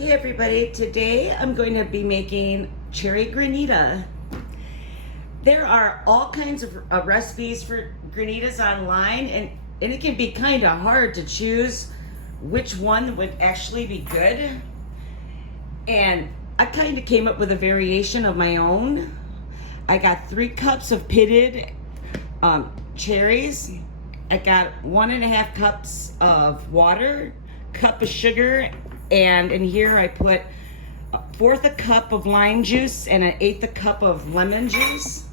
Hey everybody, today I'm going to be making cherry granita. There are all kinds of recipes for granitas online, and it can be kind of hard to choose which one would actually be good. And I kind of came up with a variation of my own. I got 3 cups of pitted cherries. I got 1.5 cups of water, cup of sugar, and in here I put 1/4 cup of lime juice and 1/8 cup of lemon juice.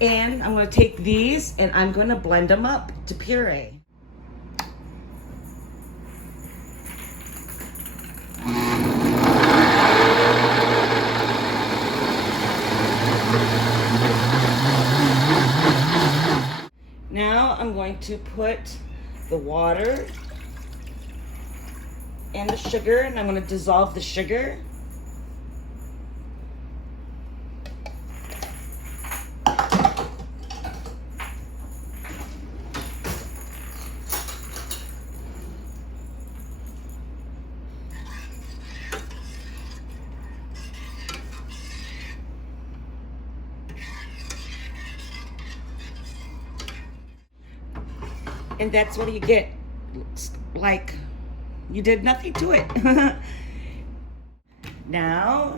And I'm going to take these and I'm going to blend them up to puree. Now I'm going to put the water and the sugar, and I'm going to dissolve the sugar. And that's what you get, like you did nothing to it. Now,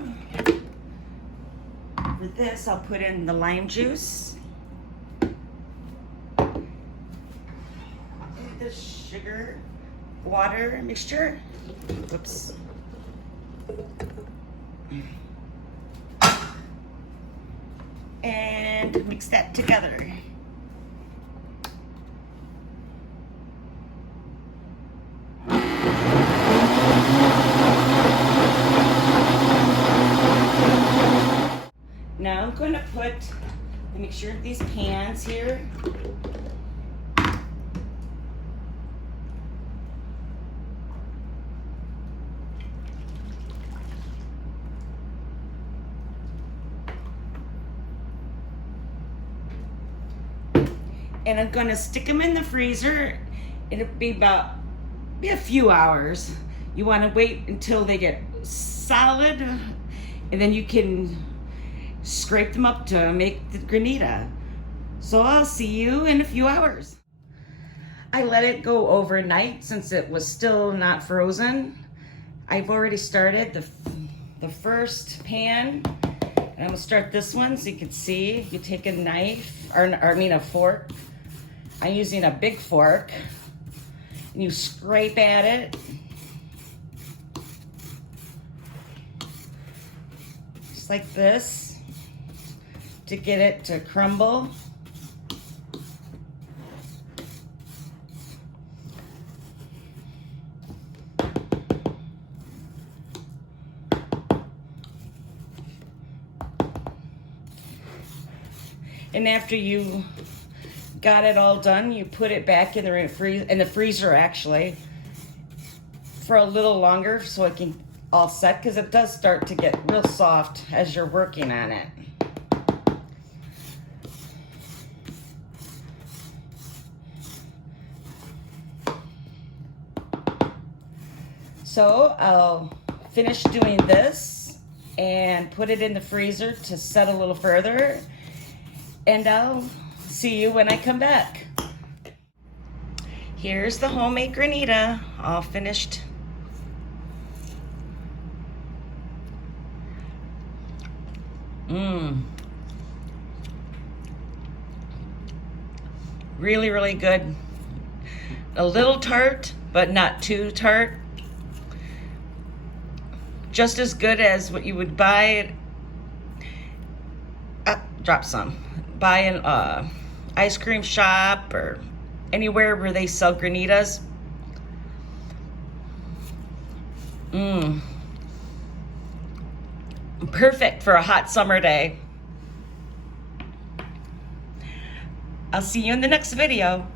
for this, I'll put in the lime juice, the sugar, water mixture. Whoops. And mix that together. Now I'm going to put the mixture of these pans here. And I'm going to stick them in the freezer. It'll be about a few hours. You want to wait until they get solid, and then you can scrape them up to make the granita. So I'll see you in a few hours. I let it go overnight since it was still not frozen. I've already started the first pan, and I'm gonna start this one so you can see. You take a knife, or I mean a fork. I'm using a big fork, and you scrape at it. Just like this, to get it to crumble. And after you got it all done, you put it back in the freezer actually for a little longer so it can all set, because it does start to get real soft as you're working on it. So I'll finish doing this and put it in the freezer to set a little further, and I'll see you when I come back. Here's the homemade granita, all finished. Really, really good. A little tart, but not too tart. Just as good as what you would buy drop some. Buy an ice cream shop or anywhere where they sell granitas. Perfect for a hot summer day. I'll see you in the next video.